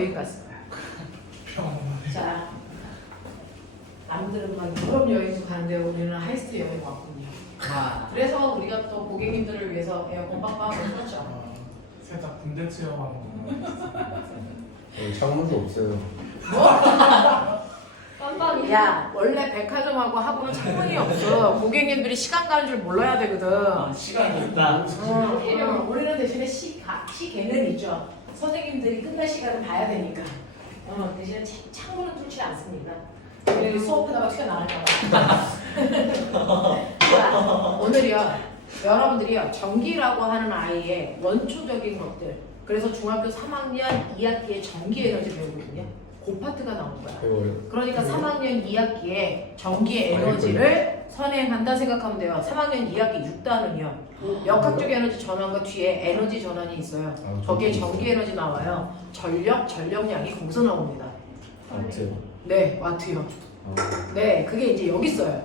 여기까지. 자, 남들은 막 유럽 여행도 가는데 우리는 하이스트 여행 왔군요. 그래서 우리가 또 고객님들을 위해서 에어컨 빵빵하게 틀었죠. 살짝 군대 체험하는 거. 창문도 없어요. 빵빵이. 야, 원래 백화점하고 하고는 창문이 없어. 고객님들이 시간 가는 줄 몰라야 되거든. 시간이 있다. 우리는 대신에 시계는 있죠. 선생님들이 끝날 시간을 봐야 되니까. 대신에 창문은 뚫지 않습니다. 우리 수업하다가 튀어나갈까봐. 자, 오늘이요. 여러분들이요. 전기라고 하는 아이의 원초적인 것들. 그래서 중학교 3학년 2학기에 전기 에너지 배우거든요. 그 파트가 나온 거야. 배워요. 그러니까 3학년 2학기에 전기 에너지를 선행한다 생각하면 돼요. 3학년 2학기 6단은요. 역학적 에너지 전환과 뒤에 에너지 전환이 있어요. 거기에 전기 에너지 나와요. 전력량이 거기서 나옵니다. 맞죠. 네, 와트요. 네, 그게 이제 여기 있어요.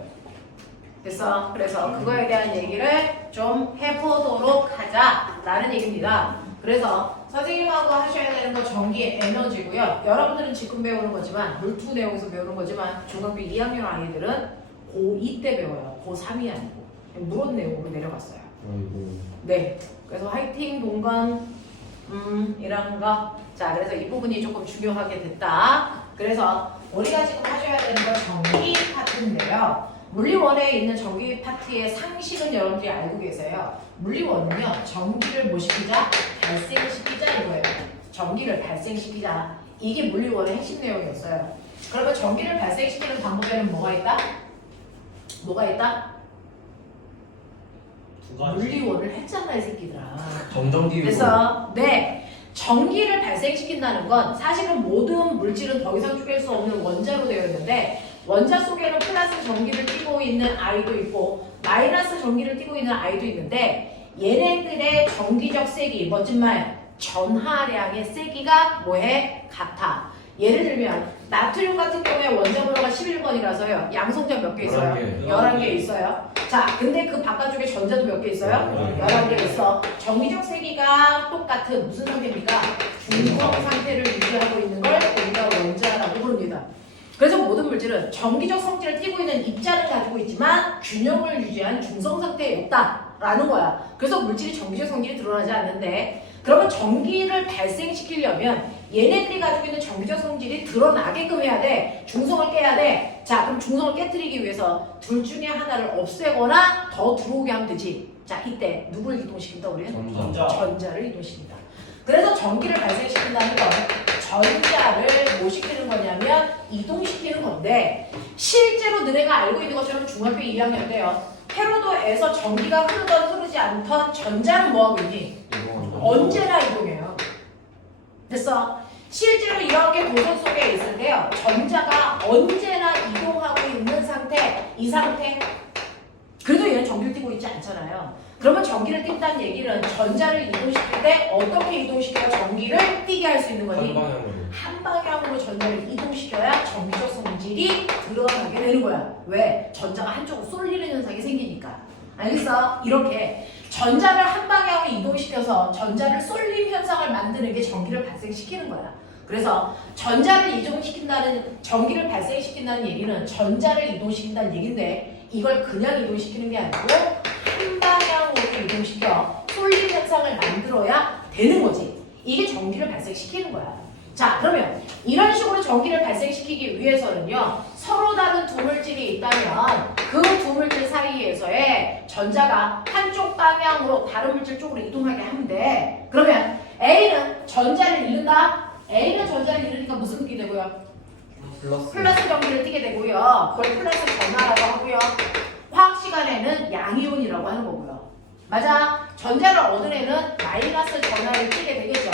됐어? 그래서 그거에 대한 얘기를 좀 해보도록 하자라는 얘기입니다. 그래서 선생님하고 하셔야 되는 거 전기 에너지고요. 여러분들은 지금 배우는 거지만 물투 내용에서 배우는 거지만 중학교 2학년 아이들은 고2 때 배워요. 고3이 아니고 물론 내용으로 내려갔어요. 아이고. 네, 그래서 화이팅 동건 이라는 거. 자, 그래서 이 부분이 조금 중요하게 됐다. 그래서 우리가 지금 하셔야 되는 건 전기 파트인데요. 물리원에 있는 전기 파트의 상식은 여러분들이 알고 계세요. 물리원은요, 전기를 뭐 시키자? 발생시키자 이거예요. 전기를 발생시키자. 이게 물리원의 핵심 내용이었어요. 그러면 전기를 발생시키는 방법에는 뭐가 있다? 뭐가 있다? 두 가지. 물리원을 했잖아, 이 새끼들아. 정전기. 그래서 네, 전기를 발생시킨다는 건 사실은 모든 물질은 더 이상 쪼갤 수 없는 원자로 되어 있는데 원자 속에는 플러스 전기를 띠고 있는 아이도 있고 마이너스 전기를 띠고 있는 아이도 있는데 얘네들의 전기적 세기, 멋진 말, 전하량의 세기가 뭐해? 같아. 예를 들면 나트륨 같은 경우에 원자 번호가 11번이라서요. 양성자 몇 개 있어요? 11개 있어요. 자, 근데 그 바깥쪽에 전자도 몇 개 있어요? 11개 있어. 전기적 세기가 똑같은 무슨 상태입니까? 중성 상태를 유지하고 있는 걸 우리가 원자라고 부릅니다. 그래서 모든 물질은 전기적 성질을 띠고 있는 입자를 가지고 있지만 균형을 유지한 중성 상태에 없다라는 거야. 그래서 물질이 전기적 성질이 드러나지 않는데 그러면 전기를 발생시키려면 얘네들이 가지고 있는 전기적 성질이 드러나게끔 해야 돼. 중성을 깨야 돼. 자, 그럼 중성을 깨뜨리기 위해서 둘 중에 하나를 없애거나 더 들어오게 하면 되지. 자, 이때 누굴 이동시킨다 우리는? 전자를 이동시킨다. 그래서 전기를 발생시킨다는 건 전자를 뭐 시키는 거냐면 이동시키는 건데 실제로 너네가 알고 있는 것처럼 중학교 2학년 때요. 회로도에서 전기가 흐르던 흐르지 않던 전자는 뭐하고 있니? 언제나 이동해요. 됐어? 실제로 이렇게 도선 속에 있을 때요. 전자가 언제나 이동하고 있는 상태, 이 상태. 그래도 얘는 전기를 띠고 있지 않잖아요. 그러면 전기를 띈다는 얘기는 전자를 이동시킬 때 어떻게 이동시켜야 전기를 띠게 할 수 있는 거니? 한 방향으로 전자를 이동시켜야 전기적 성질이 드러나게 되는 거야. 왜? 전자가 한쪽으로 쏠리는 현상이 생기니까. 알겠어? 이렇게 전자를 한 방향으로 이동시켜서 전자를 쏠림 현상을 만드는 게 전기를 발생시키는 거야. 그래서 전자를 이동시킨다는, 전기를 발생시킨다는 얘기는 전자를 이동시킨다는 얘기인데 이걸 그냥 이동시키는 게 아니고 한 방향으로 이동시켜 쏠림 현상을 만들어야 되는 거지. 이게 전기를 발생시키는 거야. 자, 그러면 이런 식으로 전기를 발생시키기 위해서는요. 서로 다른 두 물질이 있다면 그 두 물질 사이에서의 전자가 한쪽 방향으로 다른 물질 쪽으로 이동하게 하면 돼. 그러면 A는 전자를 잃는다. A는 전자를 잃으니까 무슨 띠게 되고요? 플러스 전기를 띠게 되고요. 그걸 플러스 전하라고 하고요. 화학 시간에는 양이온이라고 하는 거고요. 맞아? 전자를 얻은 애는 마이너스 전하를 띠게 되겠죠.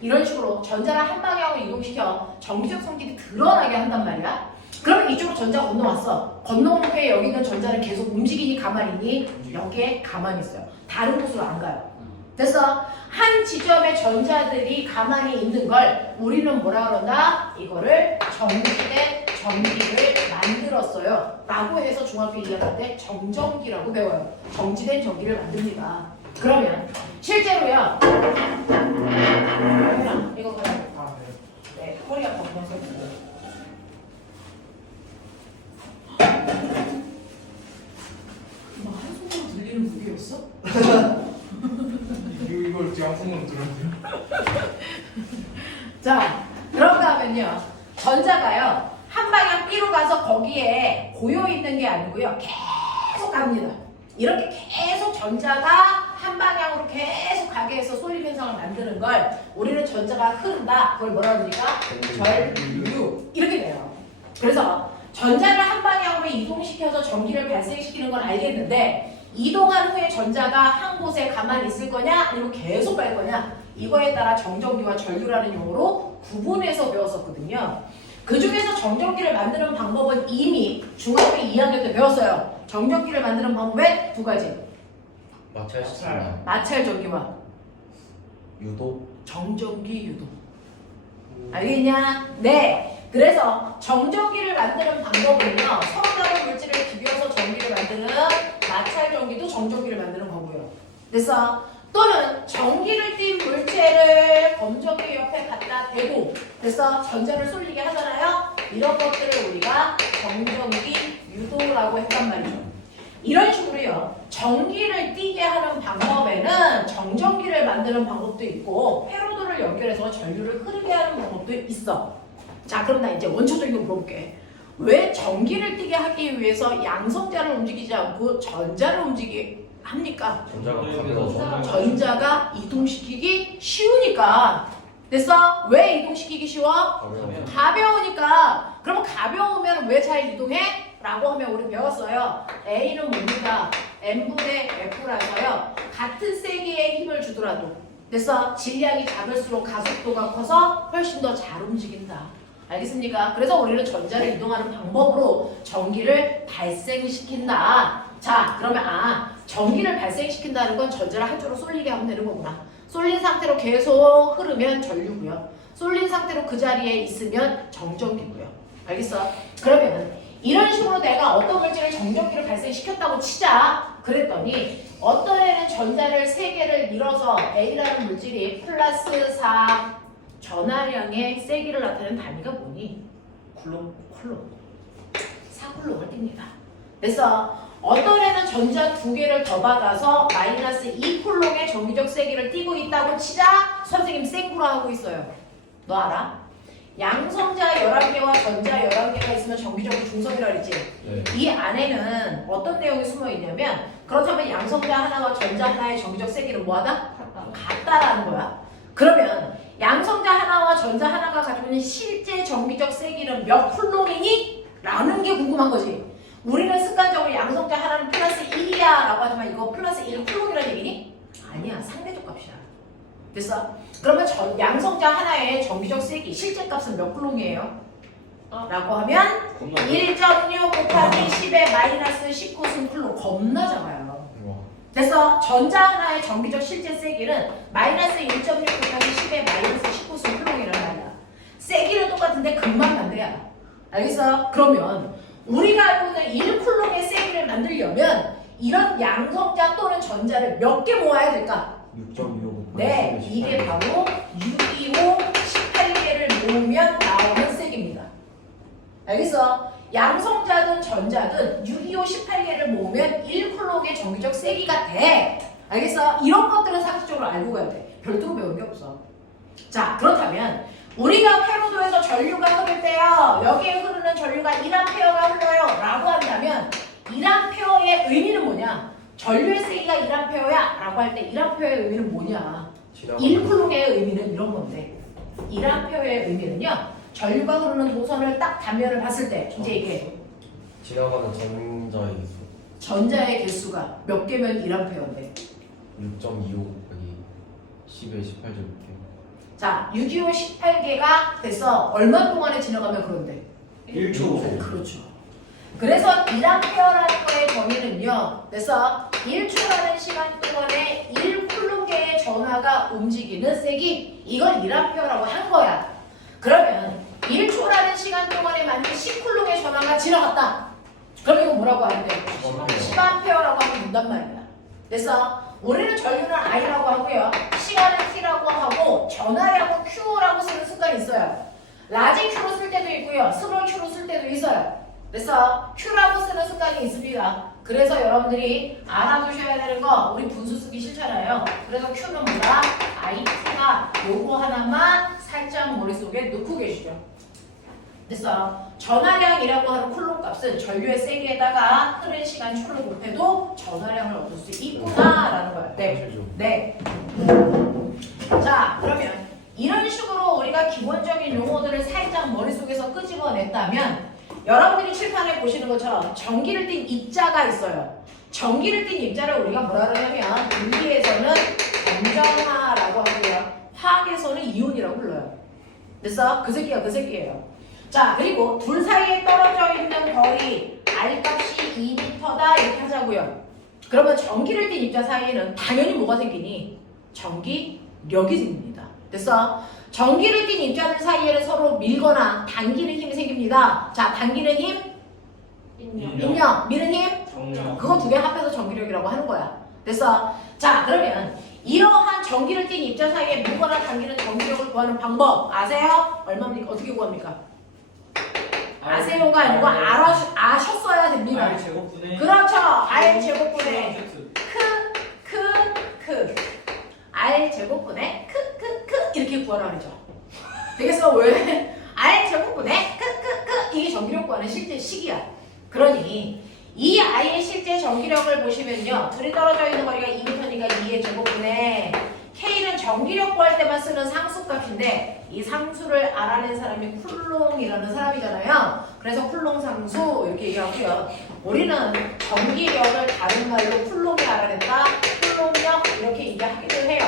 이런 식으로 전자를 한 방향으로 이동시켜 전기적 성질이 드러나게 한단 말이야. 그러면 이쪽으로 전자가 건너왔어. 건너온 후에 여기 있는 전자는 계속 움직이니 가만히 있니? 여기에 가만히 있어요. 다른 곳으로 안 가요. 됐어? 한 지점에 전자들이 가만히 있는 걸 우리는 뭐라 그런다? 이거를 정지된 전기를 만들었어요. 라고 해서 중학교 2학년 때 정전기라고 배워요. 정지된 전기를 만듭니다. 그러면 실제로요. 이거 가라. 네, 허리 아파 그만 서 한 손으로 들리는 무게였어? 이걸 양손으로 들었네요. 자, 그런가 하면요. 전자가요. 한 방향 B로 가서 거기에 고여 있는 게 아니고요. 계속 갑니다. 이렇게 계속 전자가 한 방향으로 계속 가게 해서 쏠림 현상을 만드는 걸 우리는 전자가 흐른다. 그걸 뭐라 그러니까? 전류. 이렇게 돼요. 그래서 전자를 한 방향으로 이동시켜서 전기를 발생시키는 건 알겠는데 이동한 후에 전자가 한 곳에 가만히 있을 거냐 아니면 계속 갈 거냐 이거에 따라 정전기와 전류라는 용어로 구분해서 배웠었거든요. 그 중에서 정전기를 만드는 방법은 이미 중학교 2학년 때 배웠어요. 정전기를 만드는 방법에 두 가지. 마찰시키나 마찰전기와 유도 정전기 유도. 알겠냐? 네. 그래서 정전기를 만드는 방법은요. 서로 다른 물질을 비벼서 전기를 만드는 마찰전기도 정전기를 만드는 거고요. 그래서 또는 전기를 띤 물체를 검전기 옆에 갖다 대고 그래서 전자를 쏠리게 하잖아요. 이런 것들을 우리가 정전기 유도라고 했단 말이죠. 이런 식으로요. 전기를 띠게 하는 방법에는 정전기를 만드는 방법도 있고 회로도를 연결해서 전류를 흐르게 하는 방법도 있어. 자, 그럼 나 이제 원초적인 거 물어볼게. 왜 전기를 띠게 하기 위해서 양성자를 움직이지 않고 전자를 움직이게 합니까? 전자가 가벼워서 전자가 이동시키기 쉬우니까. 됐어? 왜 이동시키기 쉬워? 가벼워서 가벼우니까. 그러면 가벼우면 왜 잘 이동해? 라고 하면 우리 배웠어요. A는 뭡니까? M분의 F라서요. 같은 세기의 힘을 주더라도 됐어? 질량이 작을수록 가속도가 커서 훨씬 더 잘 움직인다. 알겠습니까? 그래서 우리는 전자를 이동하는 방법으로 전기를 발생시킨다. 자, 그러면 전기를 발생시킨다는 건 전자를 한쪽으로 쏠리게 하면 되는 거구나. 쏠린 상태로 계속 흐르면 전류고요. 쏠린 상태로 그 자리에 있으면 정전기고요. 알겠어? 그러면 이런 식으로 내가 어떤 물질을 정전기를 발생시켰다고 치자. 그랬더니 어떤 애는 전자를 3개를 밀어서 A라는 물질이 플러스 4 전하량의 세기를 나타내는 단위가 뭐니? 쿨롬. 4쿨롬을 띱니다. 그래서 어떤 애는 전자 2개를 더 받아서 마이너스 2쿨롬의 전기적 세기를 띠고 있다고 치자. 선생님 생구라 하고 있어요. 너 알아? 양성자 11개와 전자 11개가 있으면 전기적으로 중성이라 그랬지? 네. 이 안에는 어떤 내용이 숨어 있냐면 그렇다면 양성자 하나와 전자 하나의 전기적 세기는 뭐하다? 같다라는 거야. 그러면 양성자 하나와 전자 하나가 가지고 있는 실제 전기적 세기는 몇 쿨롬이니? 라는 게 궁금한 거지. 우리는 습관적으로 양성자 하나는 플러스 1이야 라고 하지만 이거 플러스 1 쿨롬이라는 얘기니? 아니야. 상대적 값이야. 됐어? 그러면 양성자 하나의 전기적 세기 실제 값은 몇 쿨롬이에요? 라고 하면 1.6 곱하기 10의 마이너스 19승 쿨롬. 겁나 작아요. 그래서 전자 하나의 전기적 실제 세기는 마이너스 1.6 곱하기 10의 마이너스 19승 쿨롬이라는 말이야. 세기는 똑같은데 금방 반대야. 알겠어? 그러면 우리가 알고 있는 1쿨롬의 세기를 만들려면 이런 양성자 또는 전자를 몇 개 모아야 될까? 6.25 네, 이게 바로 625, 18개를 모으면 나오는 세기입니다. 알겠어? 양성자든 전자든 625, 18개를 모으면 1쿨롬의 전기적 세기가 돼. 알겠어? 이런 것들은 상식적으로 알고 가야 돼. 별도로 배우는 게 없어. 자, 그렇다면 우리가 회로도에서 전류가 흐를 때요. 여기에 흐르는 전류가 1A가 흘러요. 라고 한다면 1A의 의미는 뭐냐? 전류의 세기가 1A야 라고 할 때 1A의 의미는 뭐냐? 1쿨롬의 의미는 이런 건데 1A의 의미는요. 전류가 흐르는 도선을 딱 단면을 봤을 때 이제 이게 지나가는 전자의 수 전자의 개수가 몇 개면 1A인데 6.25 곱하기 10의 18제곱해. 자, 625, 18개가 돼서 얼마 동안에 지나가면 그런데 1초. 그렇죠. 그래서 1A라는 거의 정의는요. 그래서 1초라는 시간 동안에 1쿨롬계의 전하가 움직이는 세기 이걸 1A라고 한 거야. 그러면 1초라는 시간 동안에 만약 10쿨롬의 전하가 지나갔다. 그럼 이거 뭐라고 하면 돼? 10A라고 하면 된단 말이야. 그래서 우리는 전류는 I라고 하고요. 시간은 T라고 하고 전하량은 Q라고 쓰는 습관이 있어요. 라지 Q로 쓸 때도 있고요. 스몰 Q로 쓸 때도 있어요. 그래서 Q라고 쓰는 습관이 있습니다. 그래서 여러분들이 알아두셔야 되는 거 우리 분수 쓰기 싫잖아요. 그래서 Q는 뭐다? IT가 요거 하나만 살짝 머릿속에 넣고 계시죠. 됐어. 전하량이라고 하는 쿨롬 값은 전류의 세기에다가 흐른 시간 Q를 곱해도 전하량을 얻을 수 있구나라는 거야. 네. 네. 자, 그러면 이런 식으로 우리가 기본적인 용어들을 살짝 머릿속에서 끄집어냈다면 여러분들이 칠판에 보시는 것처럼 전기를 띤 입자가 있어요. 전기를 띤 입자를 우리가 뭐라 그러냐면 물리에서는 검정화라고 하고요. 화학에서는 이온이라고 불러요. 됐어? 그 새끼예요. 자, 그리고 둘 사이에 떨어져 있는 거리 R값이 2m다 이렇게 하자고요. 그러면 전기를 띤 입자 사이에는 당연히 뭐가 생기니? 전기력이 생깁니다. 됐어? 전기를 띤 입자들 사이에는 서로 밀거나 당기는 힘이 생깁니다. 자, 당기는 힘? 인력. 미는 힘? 정력. 그거 두 개 합해서 전기력이라고 하는 거야. 됐어? 자, 그러면 이러한 전기를 띤 입자 사이에 밀거나 당기는 전기력을 구하는 방법 아세요? 얼마입니까? 어떻게 구합니까? 아세요가 아니고 아셨어야 됩니다. R 제곱분의 그렇죠. R 제곱분의 R 제곱분의 이렇게 구하라 그러죠. 되겠어? 왜? R 제곱분의 이게 전기력 구하는 실제 식이야. 그러니 이 I의 실제 전기력을 보시면요. 둘이 떨어져 있는 거리가 2m니까 2의 제곱분의 K는 전기력 구할 때만 쓰는 상수값인데 이 상수를 알아낸 사람이 쿨롱이라는 사람이잖아요. 그래서 쿨롱 상수 이렇게 얘기하고요. 우리는 전기력을 다른 말로 쿨롱이 알아냈다. 쿨롱력 이렇게 얘기하기도 해요.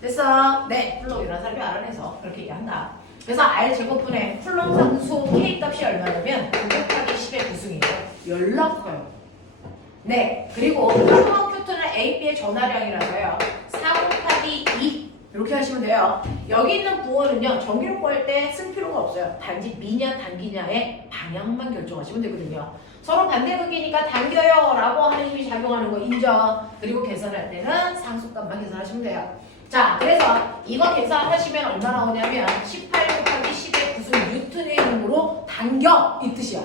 됐어? 네, 쿨롱이라는 사람이 알아내서 그렇게 얘기한다. 그래서 R 제곱분의 쿨롱 상수 K 값이 얼마냐면 9 곱하기 10의 구승이에요. 연락 커요. 네, 그리고 쿨롱 큐트는 A, B의 전하량이라서요. 4 곱하기 2 이렇게 하시면 돼요. 여기 있는 부호는요. 전기력 구할 때 쓸 필요가 없어요. 단지 미냐 당기냐의 방향만 결정하시면 되거든요. 서로 반대극이니까 당겨요 라고 하는 힘이 작용하는 거 인정. 그리고 계산할 때는 상수값만 계산하시면 돼요. 자, 그래서 이거 계산하시면 얼마 나오냐면 18 곱하기 10의 무슨 뉴턴의 힘으로 당겨 이 뜻이야.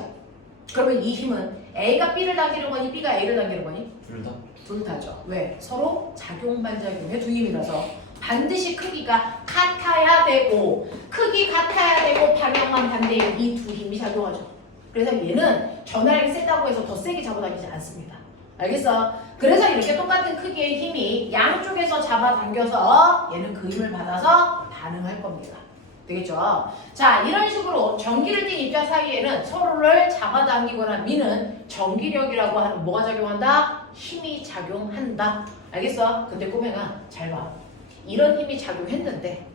그러면 이 힘은 A가 B를 당기는 거니 B가 A를 당기는 거니? 둘 다? 둘 다죠. 왜? 서로 작용 반작용의 두 힘이라서 반드시 크기가 같아야 되고 크기 같아야 되고 방향만 반대인 이 두 힘이 작용하죠. 그래서 얘는 전하량이 세다고 해서 더 세게 잡아당기지 않습니다. 알겠어? 그래서 이렇게 똑같은 크기의 힘이 양쪽에서 잡아당겨서 얘는 그 힘을 받아서 반응할 겁니다. 되겠죠? 자, 이런 식으로 전기를 띤 입자 사이에는 서로를 잡아당기거나 미는 전기력이라고 하는 뭐가 작용한다? 힘이 작용한다. 알겠어? 근데 꼬맹아 잘 봐. 이런 힘이 작용했는데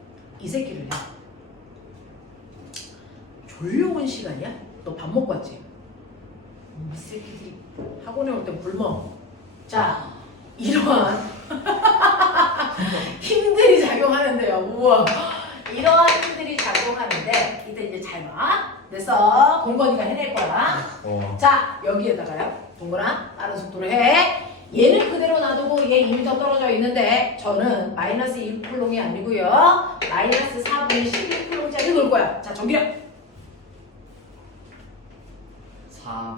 이 새끼를요. 졸려온 시간이야? 너 밥 먹고 왔지? 이 새끼들이 학원에 올 땐 굶어. 자, 이러한 힘들이 작용하는데요. 우와. 이러한 힘들이 작용하는데 이때 이제 잘 봐. 그래서 동건이가 해낼 거야. 자, 여기에다가요. 동건아, 빠른 속도로 해. 얘는 그대로 놔두고 얘 2m 떨어져 있는데 저는 마이너스 1쿨롱이 아니고요. 마이너스 4분의 11쿨롱짜리 놓을 거야. 자, 전기력. 4,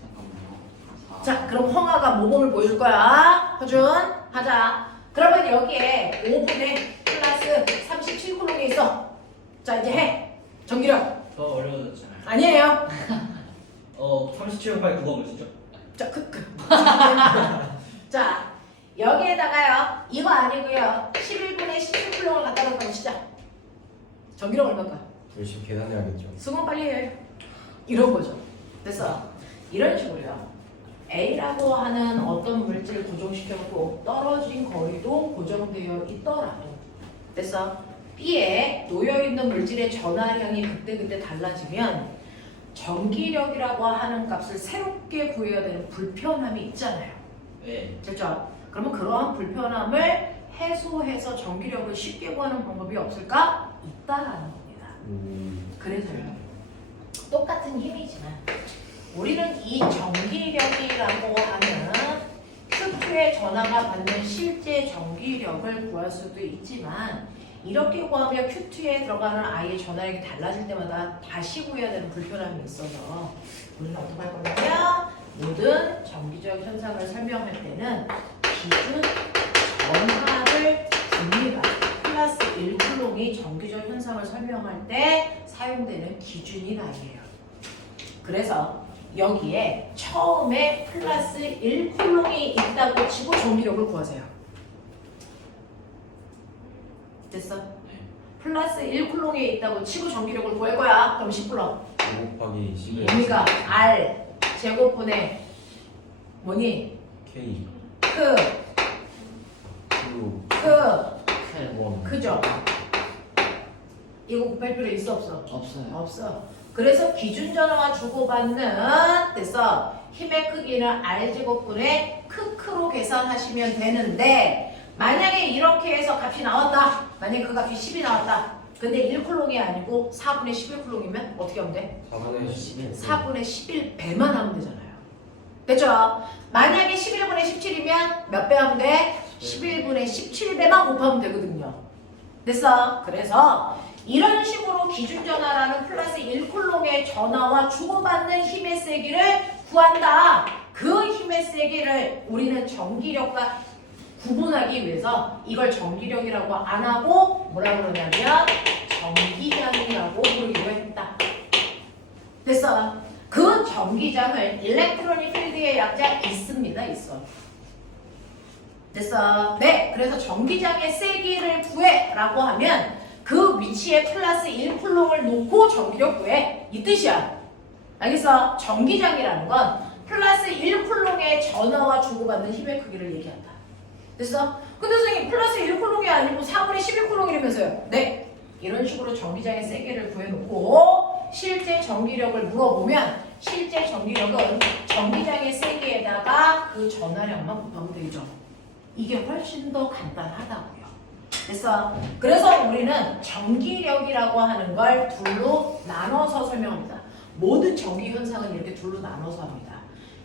잠깐만요. 4. 자, 그럼 허가가 모범을 보여줄 거야. 허준, 하자. 그러면 여기에 5분의 플러스 37쿨롱이 있어. 자, 이제 해. 전기력. 더 어려워졌잖아요. 아니에요. 37, 8, 9가 뭐시죠? 자, 자, 여기에다가요. 이거 아니고요. 11분의 17쿨롱을 갖다 놓을 거면 시작. 전기력 얼마일까? 열심히 계산해야겠죠. 수건 빨리 해. 이런 거죠. 그래서 이런 식으로요. A라고 하는 어떤 물질을 고정시켜놓고 떨어진 거리도 고정되어 있더라도 그래서 B에 놓여있는 물질의 전하량이 그때그때 달라지면 전기력이라고 하는 값을 새롭게 구해야 되는 불편함이 있잖아요. 네. 됐죠? 그러면 그러한 불편함을 해소해서 전기력을 쉽게 구하는 방법이 없을까? 있다라는 겁니다. 그래서요. 똑같은 힘이지만 우리는 이 전기력이라고 하는 Q2의 전하가 받는 실제 전기력을 구할 수도 있지만 이렇게 구하면 Q2에 들어가는 I의 전화력이 달라질 때마다 다시 구해야 되는 불편함이 있어서 우리는 어떻게 할 거냐면 모든 정기적 현상을 설명할 때는 기준 전하를 줍니다. 플러스 1쿨롱이 정기적 현상을 설명할 때 사용되는 기준인 I예요. 그래서 여기에 처음에 플러스 1쿨롱이 있다고 치고 전기력을 구하세요. 됐어? 플러스 1쿨롱에 있다고 치고 전기력을 구할 거야. 그럼 10쿨롱. 5 곱하기 11 의미가 R 제곱분의 뭐니? K 크, Q 크, 1 크죠? 이거 곱할 필요 있어 없어? 없어요. 없어. 그래서 기준 전화와 주고받는 됐어. 힘의 크기는 R제곱분의 크크로 계산하시면 되는데 만약에 이렇게 해서 값이 나왔다. 만약에 그 값이 10이 나왔다. 근데 1쿨롱이 아니고 4분의 11쿨롱이면 어떻게 하면 돼? 4분의 11 4분의 11배만 하면 되잖아요. 됐죠? 만약에 11분의 17이면 몇 배 하면 돼? 11분의 17배만 곱하면 되거든요. 됐어? 그래서 이런 식으로 기준전화라는 플러스 1쿨롱의 전화와 주고받는 힘의 세기를 구한다. 그 힘의 세기를 우리는 전기력과 구분하기 위해서 이걸 전기력이라고 안 하고 뭐라고 그러냐면 전기장이라고 부르기로 했다. 됐어? 그 전기장을 일렉트로닉 필드의 약자 있습니다. 있어. 됐어? 네. 그래서 전기장의 세기를 구해 라고 하면 그 위치에 플러스 1쿨롱을 놓고 전기력 구해. 이 뜻이야. 알겠어? 전기장이라는 건 플러스 1쿨롱의 전하와 주고받는 힘의 크기를 얘기한다. 됐어? 근데 선생님 플러스 1쿨롱이 아니고 4분의 11쿨롱이라면서요. 네. 이런 식으로 전기장의 세기를 구해놓고 실제 전기력을 물어보면 실제 전기력은 전기장의 세기에다가 그 전하량만 곱하면 되죠. 이게 훨씬 더 간단하다고요. 됐어? 그래서 우리는 전기력이라고 하는 걸 둘로 나눠서 설명합니다. 모든 전기 현상은 이렇게 둘로 나눠서 합니다.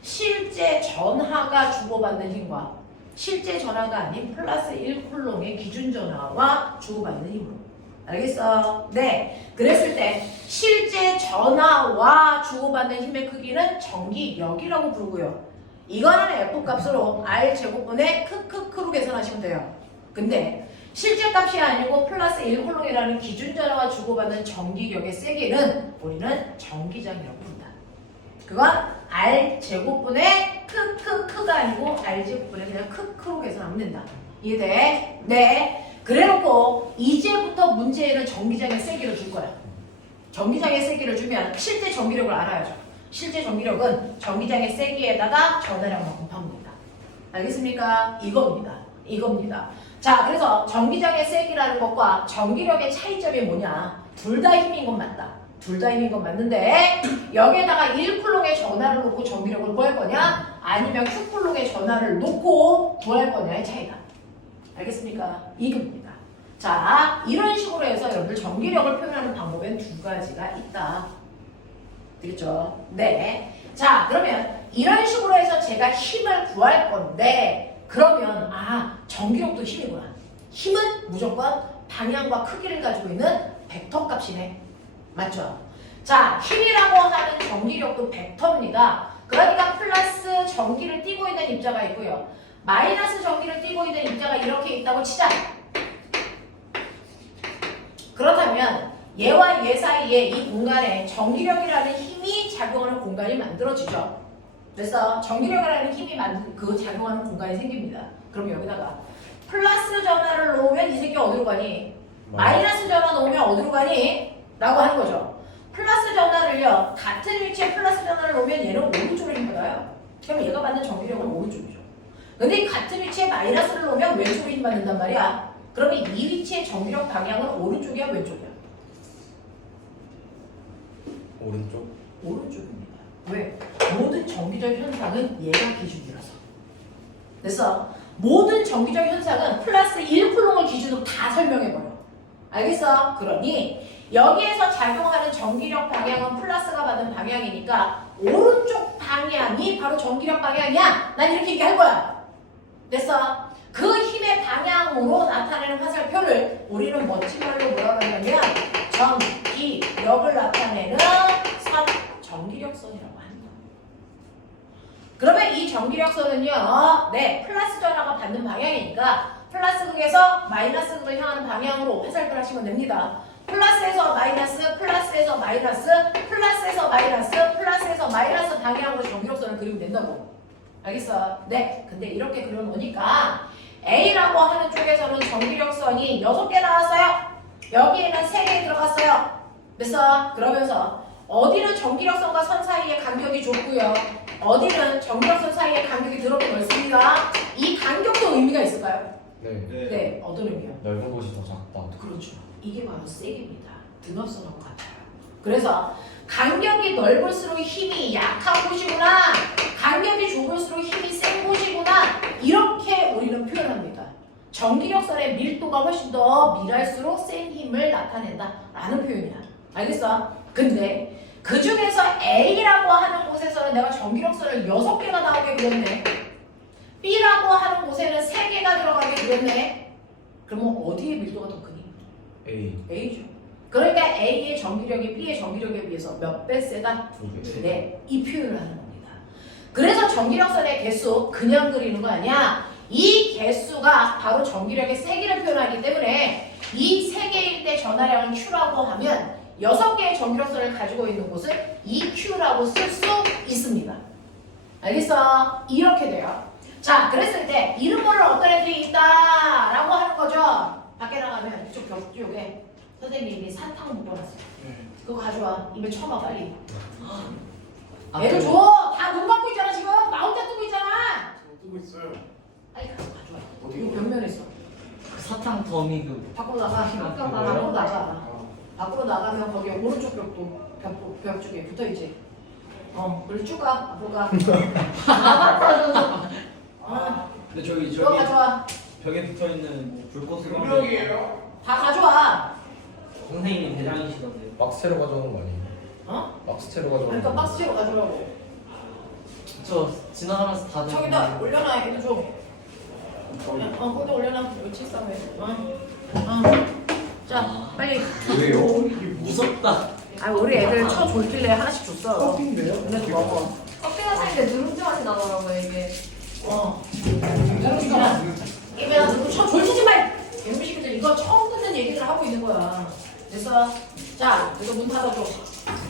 실제 전하가 주고받는 힘과 실제 전하가 아닌 플러스 1쿨롱의 기준 전하와 주고받는 힘으로. 알겠어? 네. 그랬을 때 실제 전하와 주고받는 힘의 크기는 전기력이라고 부르고요. 이거는 F값으로 R제곱분의 크크크로 계산하시면 돼요. 근데 실제 값이 아니고 플러스 1쿨롱이라는 기준 전하와 주고받는 전기력의 세기는 우리는 전기장이라고 부른다. 그건 R제곱분의 크크크가 아니고 R제곱분의 그냥 크크로 계산하면 된다. 이해돼? 네. 그래놓고 이제부터 문제에는 전기장의 세기를 줄 거야. 전기장의 세기를 주면 실제 전기력을 알아야죠. 실제 전기력은 전기장의 세기에다가 전하량만 곱하면 된다. 알겠습니까? 이겁니다. 자, 그래서 전기장의 세기라는 것과 전기력의 차이점이 뭐냐? 둘 다 힘인 건 맞다. 둘 다 힘인 건 맞는데 여기에다가 1쿨롱의 전하를 놓고 전기력을 구할 거냐? 아니면 Q쿨롱의 전하를 놓고 구할 거냐의 차이다. 알겠습니까? 이겁니다. 자, 이런 식으로 해서 여러분들 전기력을 표현하는 방법엔 두 가지가 있다. 되겠죠? 네. 자, 그러면 이런 식으로 해서 제가 힘을 구할 건데 그러면 전기력도 힘이구나. 힘은 무조건 방향과 크기를 가지고 있는 벡터 값이네. 맞죠? 자, 힘이라고 하는 전기력도 벡터입니다. 그러니까 플러스 전기를 띠고 있는 입자가 있고요. 마이너스 전기를 띠고 있는 입자가 이렇게 있다고 치자. 그렇다면 얘와 얘 사이에 이 공간에 전기력이라는 힘이 작용하는 공간이 만들어지죠. 그래서 전기력이라는 힘이 작용하는 공간이 생깁니다. 그럼 여기다가 플러스 전하를 놓으면 이 새끼 어디로 가니? 마이너스 전하 놓으면 어디로 가니? 라고 하는 거죠. 플러스 전하를요, 같은 위치에 플러스 전하를 놓으면 얘는 오른쪽으로 힘받아요. 그럼 얘가 받는 전기력은 오른쪽이죠. 근데 같은 위치에 마이너스를 놓으면 왼쪽으로 힘받는단 말이야. 그러면 이 위치의 전기력 방향은 오른쪽이야, 왼쪽이야? 오른쪽? 오른쪽입니다. 왜? 모든 전기적 현상은 얘가 기준이라서. 그래서 모든 전기적 현상은 플러스 1쿨롱을 기준으로 다 설명해버려. 알겠어? 그러니 여기에서 작용하는 전기력 방향은 플러스가 받은 방향이니까 오른쪽 방향이 바로 전기력 방향이야. 난 이렇게 얘기할 거야. 됐어? 그 힘의 방향으로 나타내는 화살표를 우리는 멋진 말로 뭐라고 하냐면 전기력을 나타내는 전기력선이라고 한다. 그러면 이 전기력선은요, 네, 플러스 전하가 받는 방향이니까 플러스 극에서 마이너스 극을 향하는 방향으로 화살표를 하시면 됩니다. 플러스에서 마이너스, 플러스에서 마이너스, 플러스에서 마이너스, 플러스에서 마이너스 방향으로 전기력선을 그리면 된다고. 알겠어? 네. 근데 이렇게 그려놓으니까 A라고 하는 쪽에서는 전기력선이 6개 나왔어요. 여기에는 3개 들어갔어요. 됐어? 그러면서 어디는 전기력선과 선 사이의 간격이 좁고요. 어디는 전기력선 사이의 간격이 더럽게 넓습니다. 이 간격도 의미가 있을까요? 네. 네. 어떤 의미요? 넓은 곳이 더 작다. 그렇죠. 이게 바로 세기입니다. 등압선하고 같아요. 그래서 간격이 넓을수록 힘이 약한 곳이구나. 간격이 좁을수록 힘이 센 곳이구나. 이렇게 우리는 표현합니다. 전기력선의 밀도가 훨씬 더 밀할수록 센 힘을 나타낸다라는 표현이야. 알겠어? 근데 그 중에서 A라고 하는 곳에서는 내가 전기력선을 6개가 나오게 그렸네. B라고 하는 곳에는 3개가 들어가게 그렸네. 그러면 어디의 밀도가 더 크니? A A죠. 그러니까 A의 전기력이 B의 전기력에 비해서 몇 배 세다? 2개. 네, 이 표현을 하는 겁니다. 그래서 전기력선의 개수 그냥 그리는 거 아니야. 이 개수가 바로 전기력의 세기를 표현하기 때문에 이 3개일 때 전하량을 Q라고 하면 6개의 전기력선을 가지고 있는 곳을 EQ라고 쓸 수 있습니다. 알겠어? 이렇게 돼요. 자, 그랬을 때 이런 거를 어떤 애들이 있다라고 하는 거죠. 밖에 나가면 이쪽 벽 쪽에 선생님이 사탕 묶어놨어요. 그거 가져와. 입에 쳐봐 빨리. 애들 줘. 다 눈 감고 있잖아 지금. 나 혼자 뜨고 있잖아. 뜨고 있어요. 빨리 가져와. 이거 벽면에 있어. 그 사탕 더미 그 밖으로 나가. 그거예요? 밖으로 나가. 밖으로 나가면 거기 오른쪽 벽도 벽 쪽에 붙어 있지. 그리고 쭉 가. 앞으로 가. 근데 저기 이거 가져와. 벽에 붙어있는 뭐 불꽃으로 분명이에요. 다 가져와. 선생님이 대장이시던데. 박스채로 가져오는 거 아니에요? 박스채로 가져오는 그러니까 거. 박스채로 가져오라고. 저 지나가면서 다들 저기다 올려놔. 얘도 줘. 거기다 올려놔. 여기 책상에. 자, 빨리. 왜요? 무섭다. 우리 애들 쳐 졸길래 하나씩 줬어. 커피인데요? 근데 먹어. 커피가 사는데 누룽지 맛이 나더라고요 이게. 누룽지가 이면 누구 쳐 졸지지 말. 음식들 이거 처음 듣는 얘기를 하고 있는 거야. 그래서 자, 이거 문 닫아줘.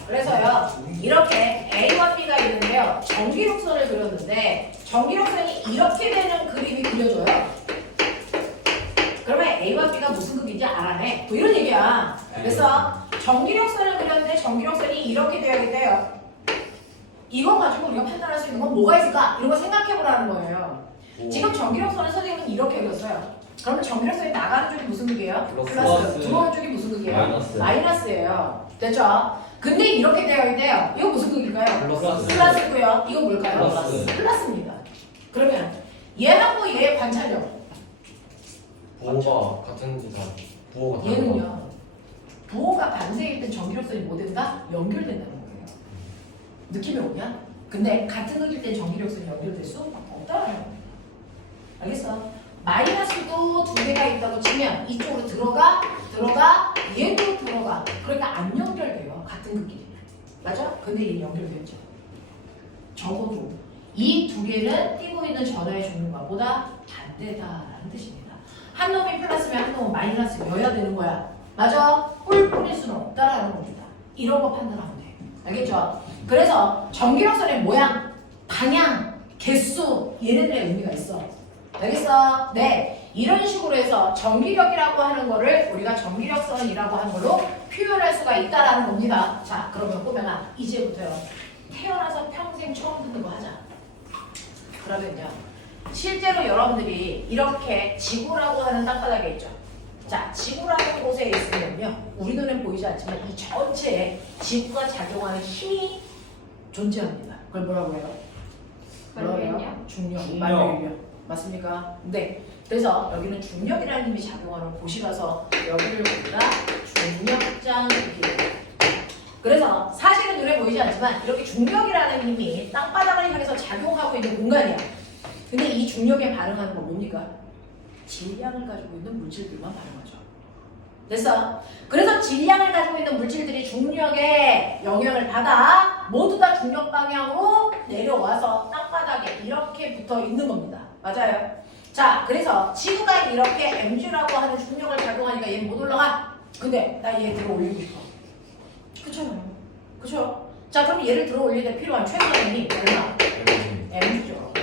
그래서요, 이렇게 A와 B가 있는데요. 전기력선을 그렸는데 전기력선이 이렇게 되는 그림이 그려져요. 그러면 A와 B가 무슨 극인지 알아내. 뭐 이런 얘기야. 그래서 전기력선을 그렸는데 전기력선이 이렇게 되어야겠대요. 이거 가지고 우리가 판단할 수 있는 건 뭐가 있을까? 이런 거 생각해보라는 거예요. 지금 전기력선을 선생님은 이렇게 그렸어요. 그러면 전기력선이 나가는 쪽이 무슨 극이에요? 플러스. 들어오는 쪽이 무슨 극이에요? 마이너스. 마이너스예요. 됐죠? 근데 이렇게 되어 있대요. 이거 무슨 극일까요? 플러스. 플러스고요. 이거 뭘까요? 플러스. 플러스입니다. 그러면 얘하고 얘의 관찰력. 부호가 같은지 다 부호가 다른 거. 얘는요. 부호가 반대일 땐 전기력선이 뭐 된다? 연결된다는 거예요. 느낌이 오냐? 근데 같은 극일 땐 전기력선이 연결될 수 없다는 거예요. 알겠어? 마이너스도 2개가 있다고 치면 이쪽으로 들어가, 얘도 들어가. 그러니까 안 연결돼요. 같은 극끼리. 맞아? 근데 얘는 연결됐죠. 적어도 이 2개는 띄고 있는 전화의 종류가보다 반대다라는 뜻입니다. 한 놈이 플러스면 한 놈은 마이너스여야 되는 거야. 맞아? 홀뿐일 수는 없다라는 겁니다. 이런 거 판단하면 돼. 알겠죠? 그래서 전기력선의 모양, 방향, 개수 얘네들의 의미가 있어. 알겠어? 네. 이런 식으로 해서 전기력이라고 하는 거를 우리가 전기력선이라고 하는 걸로 표현할 수가 있다라는 겁니다. 자, 그러면 꼬매나 이제부터요. 태어나서 평생 처음 듣는 거 하자. 그러면요. 실제로 여러분들이 이렇게 지구라고 하는 땅바닥에 있죠. 자, 지구라는 곳에 있으면요. 우리 눈엔 보이지 않지만 이 전체에 지구가 작용하는 힘이 존재합니다. 그걸 뭐라고 해요? 관련이요? 중력. 중력. 만력이요. 맞습니까? 네. 그래서 여기는 중력이라는 힘이 작용하는 곳이라서 여기를 우리가 중력장이에요. 그래서 사실은 눈에 보이지 않지만 이렇게 중력이라는 힘이 땅바닥을 향해서 작용하고 있는 공간이야. 근데 이 중력에 반응하는 건 뭡니까? 질량을 가지고 있는 물질들만 발생하죠. 됐어? 그래서 질량을 가지고 있는 물질들이 중력의 영향을 받아 모두 다 중력 방향으로 내려와서 땅바닥에 이렇게 붙어 있는 겁니다. 맞아요? 자, 그래서 지구가 이렇게 mg라고 하는 중력을 작용하니까 얘는 못 올라가. 근데 나 얘 들어 올리고 싶어. 그쵸? 그쵸? 자, 그럼 얘를 들어 올릴 때 필요한 최소한의 힘 얼마? mg죠.